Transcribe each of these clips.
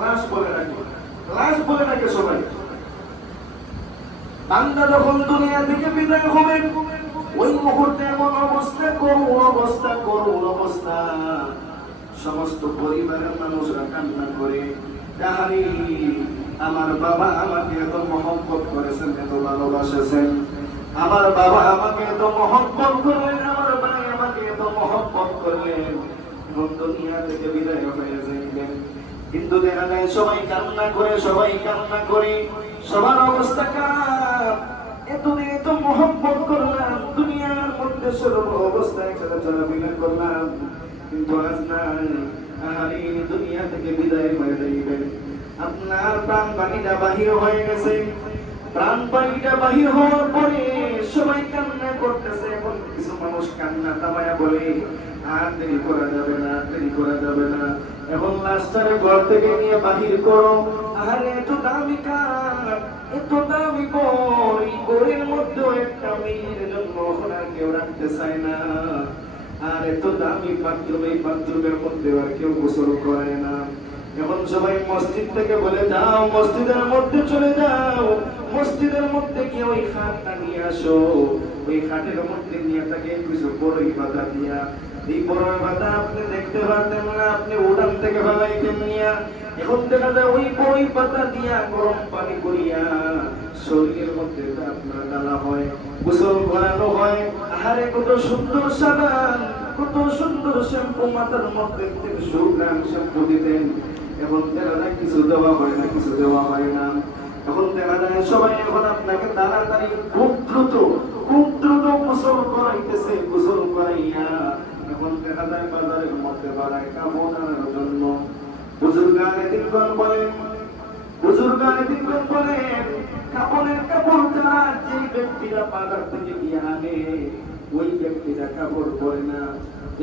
লাশ বলে নাকি, লাশ বলে নাকি সবাই। বান্দা যখন দুনিয়া থেকে বিদায় হবে ওই মুহূর্তে এমন অবস্থা, করুণ অবস্থা, করুণ অবস্থা, সমস্ত পরিবারের মানুষরা কান্না করে, আহারে আমার বাবা আমাকে এত মহব্বত করেছেন, এত ভালোবাসেছেন, আমার বাবা আমাকে এত মহব্বত করলেন, আমার ভাই আমাকে এত মহব্বত করলেন, এবং দুনিয়া থেকে বিদায় হয়ে যাইবেন। কিন্তু দেখা যায় সবাই কান্না করে, সবাই কান্না করে, সবার অবস্থা খারাপ। এতদিন এত মহব্বত করলাম, দুনিয়ার মধ্যে সর্ব অবস্থায় একসাথে চলাফেরা করলাম, কিন্তু আজ নাই, আহারে দুনিয়া থেকে বিদায় হয়ে যাইবেন। আপনার প্রাণ পাখিটা বাহির হয়ে গেছে, প্রাণ পাখিটা বাহির হওয়ার পরে সবাই কান্না করতেছে। এখন কিছু মানুষ কান্না থামায়া বলে আর দেরি করা যাবে না, দেরি করা যাবে না, এখন লাশটারে ঘর থেকে নিয়ে বাহির করো। আরে এত দামি কাঠ, এত দামি বর, এই বরের মধ্যে একটা মেয়ের জন্য আর কেউ রাখতে চায় না। আর এত দামি পাত্র, এই পাত্রের মধ্যে আর কেউ গোসল করে না। এখন সবাই মসজিদ থেকে বলে যাও, মসজিদের মধ্যে চলে যাও, মসজিদের মধ্যে গিয়ে ওই খাটটা নিয়ে আসো, ওই খাটের মধ্যে নিয়ে তাকে কিছু বড়ই পাতা দিয়া, এই বড়ই পাতা আপনি দেখতে পারতেন না, আপনি উড়ান থেকে ফেলাইতেন নিয়া, এখন দেখা যায় ওই বড়ই পাতা দিয়া গরম পানি করিয়া শরীরের মধ্যে আপনার ডালা হয়, গোসল করানো হয়। আহারে কত সুন্দর সাবান, কত সুন্দর শ্যাম্পু, মাথার মধ্যে সুগ্রাম শ্যাম্পু দিতেন। এখন দেখা যায় কিছু দেওয়া হয় না, কিছু দেওয়া হয় না। এখন দেখা যায় সবাই এখন আপনাকে তাড়াতাড়ি খুব দ্রুত গোসল করাইতেছে, গোসল করাইয়া এখন দেখা যায় বাজারের মধ্যে বাড়ায় কাপড় আনার জন্য। বুজুর্গানে দিকগণ বলেন, বুজুর্গানে দিকগণ বলেন, কাপড়ের কাপড় যারা যে ব্যক্তিরা বাজার থেকে গিয়ে আনে ওই ব্যক্তিরা কাপড় পরে না,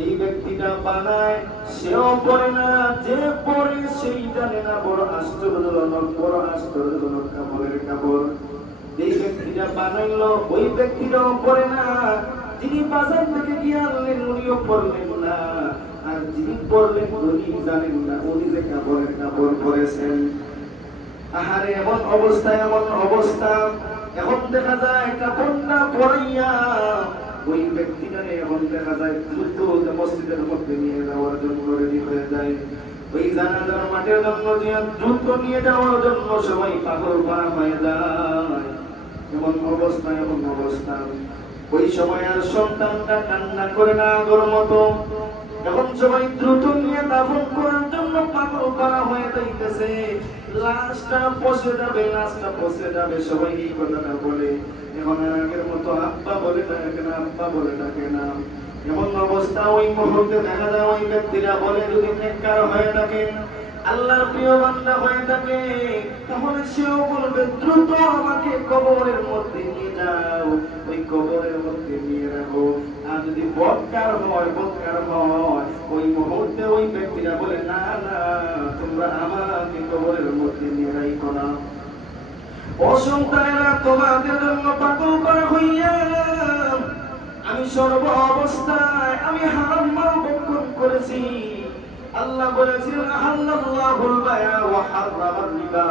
এই ব্যক্তিটা বানায় সেও পরে না, যে পরে সেই জানে না। বড় আশ্চর্যজনক, বড় আশ্চর্যজনক কাপড়ের কাপড় এই ব্যক্তিটা বানাইলো, ওই ব্যক্তিটাও পরে না। যিনি বাজার থেকে গিয়ে আনলেন উনিও পরলেন না, আর যিনি পরলেন উনি জানেন না উনি যে কাপড়ের কাপড় পরেছেন। আহারে এমন অবস্থা, এমন অবস্থা। এখন দেখা যায় কাপড়টা পরাইয়া ওই ব্যক্তিটারে এখন দেখা যায় দ্রুত মসজিদের মধ্যে নিয়ে যাওয়ার জন্য রেডি হয়ে যায়। ওই জানাজার মাঠের জন্য দ্রুত নিয়ে যাওয়ার জন্য সবাই পাগল পাড়া হয়ে যায়। এমন অবস্থা, এমন অবস্থা। ওই সময় আর সন্তানটা কান্না করে না আগর মতো। এখন সবাই দ্রুত নিয়ে দাফন করার জন্য পাগল পাড়া হয়ে যাইতেছে। লাশটা পচে যাবে, লাশটা পচে যাবে, সবাই এই কথাটা বলে। এখন আগের মতো আব্বা বলে ডাকে না, আব্বা বলে ডাকে না। এমন অবস্থা ওই মুহূর্তে দেখা যায় ওই ব্যক্তিরা বলে যদি নেককার হয়ে থাকে, আল্লাহর প্রিয় বান্দা হয়ে থাকে, তাহলে সেও বলবে দ্রুত আমাকে কবরের মধ্যে নিয়ে যাও, ওই কবরের মধ্যে নিয়ে রাখো। আর যদি বদকার হয়, বদকার হয়, ওই মুহূর্তে ওই ব্যক্তিরা বলে না না, তোমরা আমাকে কবরের মধ্যে নিয়ে রাখো না। অসন্তানেরা তোমাদের জন্য পাগল করা হইয়া আমি সর্ব অবস্থায় আমি হারাম মাল ভক্ষণ করেছি। আল্লাহ বলেছিলেন আহাল্লাল্লাহুল বায়া ওয়া হারামার রিবা,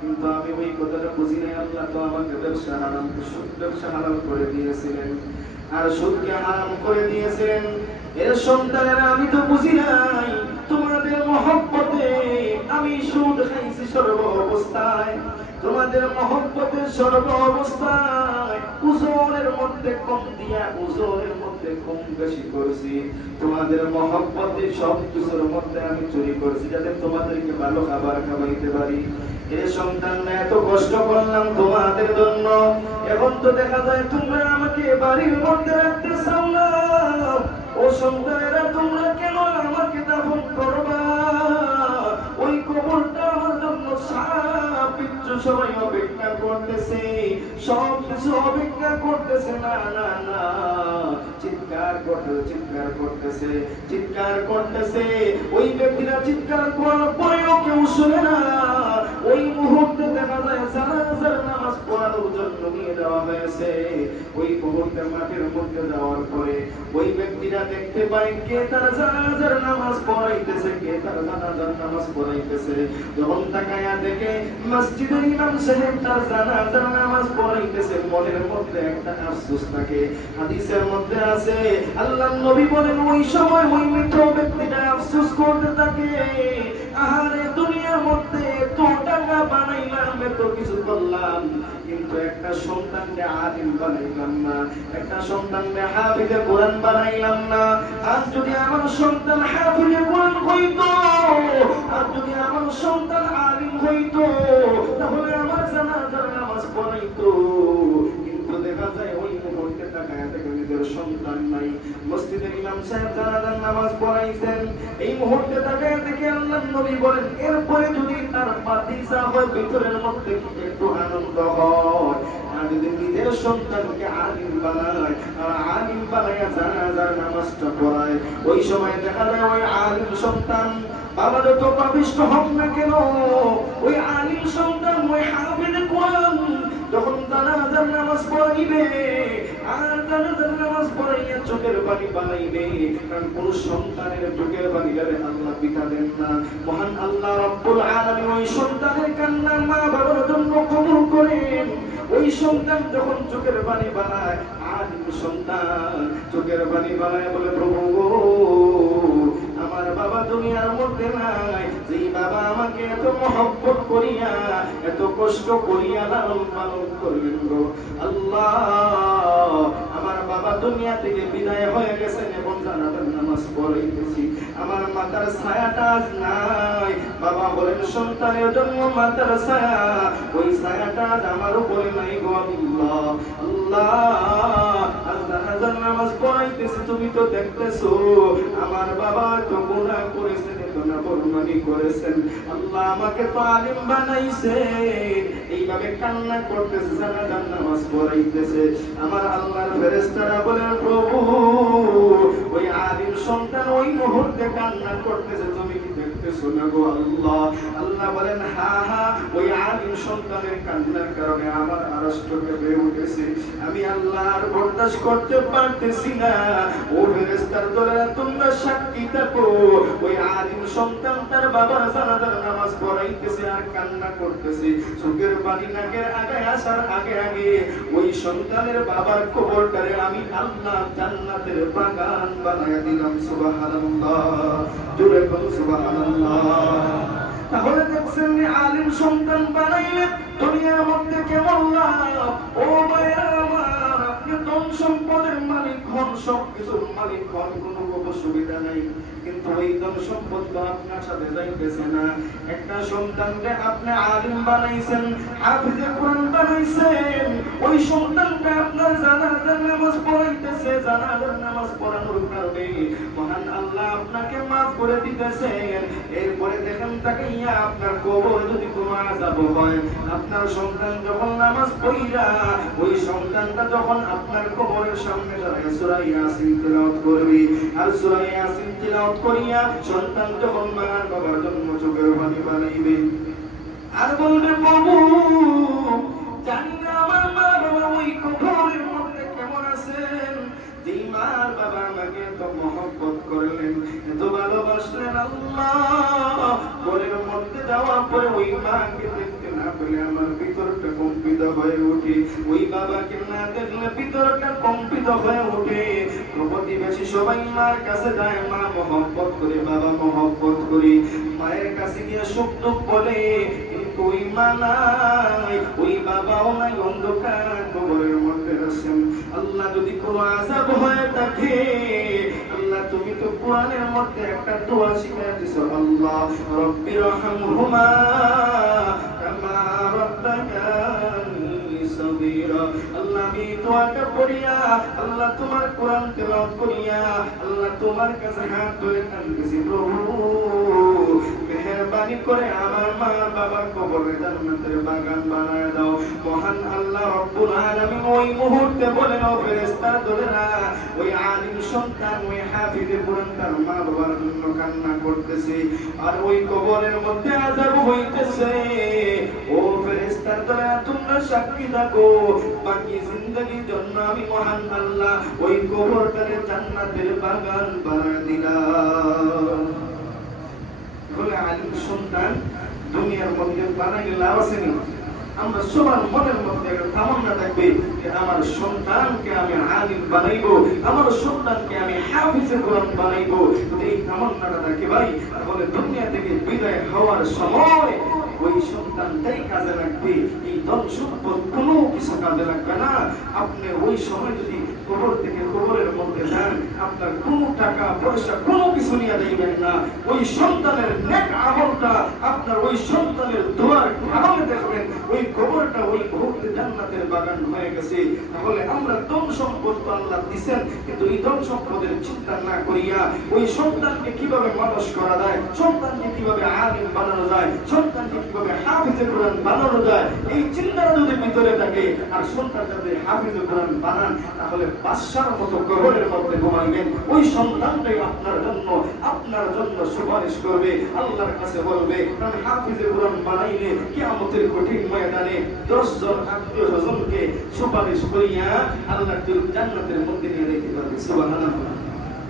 কিন্তু আমি ওই কথাটা বুঝি নাই। আল্লাহ তো আমাকে ব্যবসা হারাম, সুদ ব্যবসা হারাম করে দিয়েছিলেন, আর সুদকে হারাম করে দিয়েছিলেন। এর সন্তানেরা আমি তো বুঝি নাই, তোমাদের মহব্বতে আমি সুদ খাইছি সর্ব অবস্থায়, তোমাদের মহব্বতের সর্ব অবস্থায় উজরের মধ্যে কম দিয়া উজরের মধ্যে কম বেশি করছি, তোমাদের মহব্বতে সব কিছুর মধ্যে আমি চুরি করছি যাতে তোমাদেরকে ভালো খাবার খাওয়াইতে পারি। এ সন্তান এত কষ্ট করলাম তোমাদের জন্য, এখন তো দেখা যায় তোমরা আমাকে বাড়ির মধ্যে রাখতে চাও না। ও সন্তানেরা তোমরা কেন আমাকে দাফন করবা? ওই কবরটা আমার জন্য সারা সবাই অপেক্ষা করতেছে, সব কিছু অপেক্ষা করতেছে। না না না, চিৎকার করতেছে, চিৎকার করতেছে, চিৎকার করতেছে। ওই ব্যক্তিরা চিৎকার করার পরেও কেউ শুনে না। ওই মুহূর্তে দেখা যায় জানাজার নামাজ পড়ানোর জন্য নিয়ে যাওয়া হয়েছে। ওই মুহূর্তে মাঠের মধ্যে যাওয়ার পরে ওই ব্যক্তিরা দেখতে পায় কে তার জানাজার নামাজ পড়াইতেছে, কে তার জানাজার নামাজ পড়াইতেছে। যখন তাকায়া দেখে মসজিদের ইমাম সাহেব তার জানাজার নামাজ পড়াইতেছে, মনের মধ্যে একটা আফসোস থাকে। হাদিসের মধ্যে আছে আল্লাহর নবী বলেন ওই সময় ওই মৃত ব্যক্তিটা আফসোস করতে থাকে, আহারে দুনিয়ার মধ্যে এত টাকা বানাইলাম, এত কিছু করলাম, কিন্তু একটা সন্তানকে আলিম বানাইলাম না, একটা সন্তানকে হাফিজে কোরআন বানাইলাম না। আর যদি আমার সন্তান হাফিজে কোরআন হইতো, আর যদি আমার সন্তান আলিম হইতো, তাহলে আমার জানাজার নামাজ পড়াইতো। কিন্তু দেখা যায় ওই মুহূর্তে তাকায়া দেখে নিজের সন্তান নাই। মসজিদের ইমাম সাহেব জানাজার নামাজ পড়াইছেন, এই মুহূর্তে তাকায়া দেখে আল্লাহর নবী বলেন এরপরে যদি তার ভাতিজা হয় ভিতরের মধ্যে একটু আনন্দ হয়, আর যদি নিজের সন্তানকে আলিম বানায়, আর আলিম বানায়া জানাজার নামাজটা পড়ায়, ওই সময় দেখা যায় ওই আলিম সন্তান বাবা যত পাপিষ্ঠ হোক না কেন, ওই আলিম সন্তান ওই হাফিজে কোরআন যখন জানাজার নামাজ পড়াইবে, আর জানাজার নামাজ পড়াইয়া চোখের পানি বানাইবে, কারণ কোন সন্তানের চোখের পানি আল্লাহ পিতা দেন না। মহান আল্লাহ রব্বুল আলামিন ওই সন্তানের কান্না মা বাবার জন্য কবুল করেন। ওই সন্তান যখন চোখের পানি বানায়, আলিম সন্তান চোখের পানি বানায় বলে প্রভু আমার বাবা দুনিয়ার মধ্যে নাই, যেই বাবা আমাকে এত মহব্বত করিয়া এত কষ্ট করিয়া লালন পালন করলেন গো আল্লাহ, আমার বাবা দুনিয়া থেকে বিদায় হয়ে গেছেন এবং জানাজার নামাজ পড়াইতেছি, আমার মাথার ছায়াটা আজ নাই। বাবা বলেন সন্তানের জন্য মাথার ছায়া, ওই ছায়াটা আজ আমার উপরে নাই গো আল্লাহ। আল্লাহ আজ জানাজার নামাজ পড়াইতেছি, তুমি তো দেখতেছো আমার বাবা তো গুনাহ করেছেন, তো নাফরমানি করেছেন, আল্লাহ আমাকে তো আলিম বানাইছে। এইভাবে কান্না করতেছে, জানাজার নামাজ পড়াইতেছে। আমার আল্লাহর ফেরেশতারা বলেন প্রভু ওই আলিম সন্তান ওই মুহূর্তে কান্না করতেছে, তুমি কি দেখতেছো না গো আল্লাহ? আল্লাহ বলেন হ্যাঁ হ্যাঁ, ওই আলিম সন্তানের কান্নার কারণে আমার আরশটা কেঁপে উঠেছে, আমি আল্লাহ আর বরদাস্ত করতে পারতেছি না। ও ফেরেশতার দলেরা তোমরা সাক্ষী থাকো, ওই আলিম সন্তান তার বাবার জানাজার নামাজ পড়াইতেছে আর কান্না করতেছে, চোখের পানি নাকের আগায় আসার আগে আগে ওই সন্তানের বাবার কবরটারে আমি আল্লাহ জান্নাতের বাগান বানায়া দিলাম। সুবহানাল্লাহ, জোরে বলুন সুবহানাল্লাহ। তাহলে দেখছেন আলিম সন্তান বানাইলে দুনিয়ার মধ্যে কেমন লাভ। ও ভাইরা আমার, আপনি ধন সম্পদের মালিক হন, সব কিছুর মালিক হন, কোনো অসুবিধা নাই, কিন্তু ওই ধন সম্পদ তো আপনার সাথে যাইতেছে না। একটা সন্তানকে আপনি আলিম বানাইছেন, হাফিজে কোরআন বানাইছেন, ওই সন্তানকে আপনার জানাজার নামাজ পড়াইতেছে, জানাজার নামাজ পড়ানোর কারণে মহান আল্লাহ আপনাকে মাফ করে দিতেছেন। এরপরে দেখেন তাকে আপনার কবর যদি কোনো আযাব হয়, আপনার সন্তান যখন নামাজ পড়িয়া ওই সন্তানটা যখন আপনার কবরের সামনে দাঁড়ায় সূরা ইয়াসিন তেলাওয়াত করবে, আর সূরা ইয়াসিন তেলাওয়াত করিয়া সন্তান যখন মার বাবার জন্য চোখের পানি বানাইবে আর বলবে প্রভু জানি না আমার মা বাবা ওই কবরের মধ্যে কেমন আছেন, যেই মার বাবা আমাকে এত মহব্বত করলেন, এত ভালোবাসলেন, আল্লাহ ঘরের মধ্যে যাওয়ার পরে ওই মাকে দেখতে না পেলে আমার ভিতরটা কম্পিত হয়ে ওঠে, ওই বাবাকে না দেখলে ভিতরটা কম্পিত হয়ে ওঠে। প্রতিবেশী সবাই মার কাছে যায়, মা মহব্বত করে, বাবা মহব্বত করে, মায়ের কাছে গিয়ে সুখ দুঃখ বলে, কিন্তু ওই মা নাই, ওই বাবাও নাই, অন্ধকার কবরের মধ্যে আছেন। আল্লাহ যদি কোনো আযাব হয়ে থাকে, আল্লাহ তুমি তো কোরআনের মধ্যে একটা দোয়া শিখিয়ে দিছো, আল্লাহ রব্বিরহামহুমা কামা রাব্বায়ানি সগীরা। আল্লাহ আমি দোয়াটা পড়িয়া, আল্লাহ তোমার কোরআন তেলাওয়াত করিয়া, আল্লাহ তোমার কাছে হাত ধরে কাঁদতেছি, প্রভু মেহেরবানি করে আমার মা বাবার কবরে জান্নাতের বাগান বানায় দাও। মহান আল্লাহ রব্বুল আলামিন ওই মুহূর্তে বলেন ও ফেরেশতার দলেরা, ওই আলিম সন্তান ওই হাফিজে কোরআন তার মা বাবার জন্য কান্না করতেছে, আর ওই কবরের মধ্যে আযাব হইতেছে। ও ফেরেশতা ফেরেশতার দলে তোমরা সাক্ষী থাকো বাকি জিন্দেগীর জন্য আমি মহান আল্লাহ ওই কবরটাকে জান্নাতের বাগান বানিয়ে দিলাম। বলে আলিম সন্তান দুনিয়ার মধ্যে বানাইলে লাভ আছে নি? আমরা সবার মনের মধ্যে একটা তামান্না থাকবে যে আমার সন্তানকে আমি আলিম বানাইবো, আমার সন্তানকে আমি হাফিজে কোরআন বানাইবো। এই তামান্নাটা থাকে ভাই, তাহলে দুনিয়া থেকে বিদায় হওয়ার সময় ওই সন্তানটাই কাজে লাগবে, এই ধন সম্পদ কোনো কিছু কাজে লাগবে না। আপনি ওই সময় যদি কবর থেকে কবরের মধ্যে যান, আপনার কোনো টাকা পয়সা কোনো কিছু নিয়ে যাইবেন না। ওই সন্তানের নেক আমলটা আপনার ওই সন্তানের দোয়ার কারণে দেখবেন ওই কবরটা ওই মুহূর্তে জান্নাতের বাগান হয়ে গেছে। তাহলে আমরা ধন সম্পদ তো আল্লাহ দিচ্ছেন, কিন্তু এই ধন সম্পদের চিন্তা না করিয়া ওই সন্তানকে কিভাবে মানুষ করা যায়, সন্তানকে কিভাবে আলিম বানানো যায়, সন্তানকে কিভাবে হাফিজে কোরআন বানানো যায়, এই চিন্তাটা যদি ভিতরে থাকে আর সন্তান যদি হাফিজে কোরআন বানান, তাহলে বাদশার মতো কবরের মধ্যে ঘুমাইবেন। ওই সন্তানটাই আপনার জন্য সুপারিশ করবে, আল্লাহর কাছে বলবে আমি হাফিজে কোরআন বানাইলে কিয়ামতের কঠিন ময়দানে 10 জন আত্মীয় স্বজনকে সুপারিশ করিয়া আল্লাহ জান্নাতের মধ্যে নিয়ে যেতে পারবে। সুবহানাল্লাহ।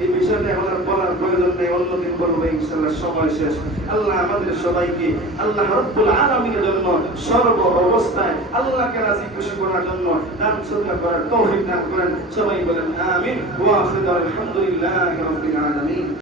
এই বিষয়টা এখন আর বলার প্রয়োজন নেই, অন্যদিন বলবো ইনশাআল্লাহ। সময় শেষ। আল্লাহ আমাদের সবাইকে আল্লাহ রাব্বুল আলামিনের জন্য সর্ব অবস্থায় আল্লাহকে রাজি খুশি করার জন্য দান সদকা করার তৌফিক দান করেন। সবাই বলেন আমিন। ওয়া আখিরু আলহামদুলিল্লাহি রাব্বিল আলামিন।